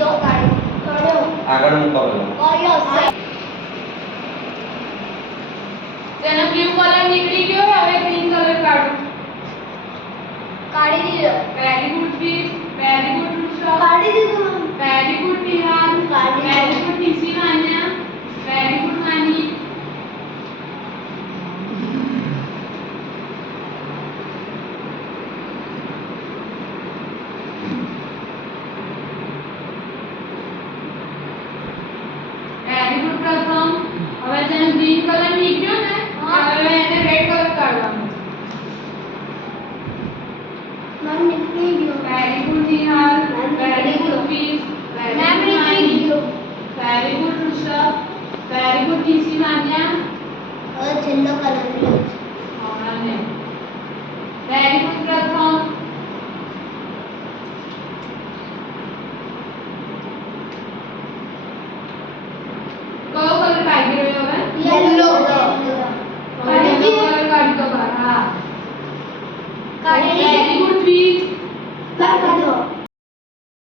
લીધો કર્યો આગળ મૂકો કર્યો જેનો બ્લુ કલર નીકળી ગયો હવે ગ્રીન કલર કાઢો કાઢી દીધો very good fish very good Rishabh કાઢી દીધો very good Nihal very good TC Manya very good Mani very good Pratham હવે જેનો ગ્રીન કલર નીકળ્યો ને હવે એને રેડ કલર કાઢવાનો મન નીકળી ગયો very good Nihal very good fish નામ નીકળી ગયો very good Rishabh very good TC Manya હવે છેલ્લો કલર લીધો હમણાં ને વેરી ગુડ પ્રથમ કયો કલર કાઢી રહ્યો હવે યલો હવે કલર કાઢી દો બહાર હા કાઢી વેરી ગુડ ફિશ કાઢો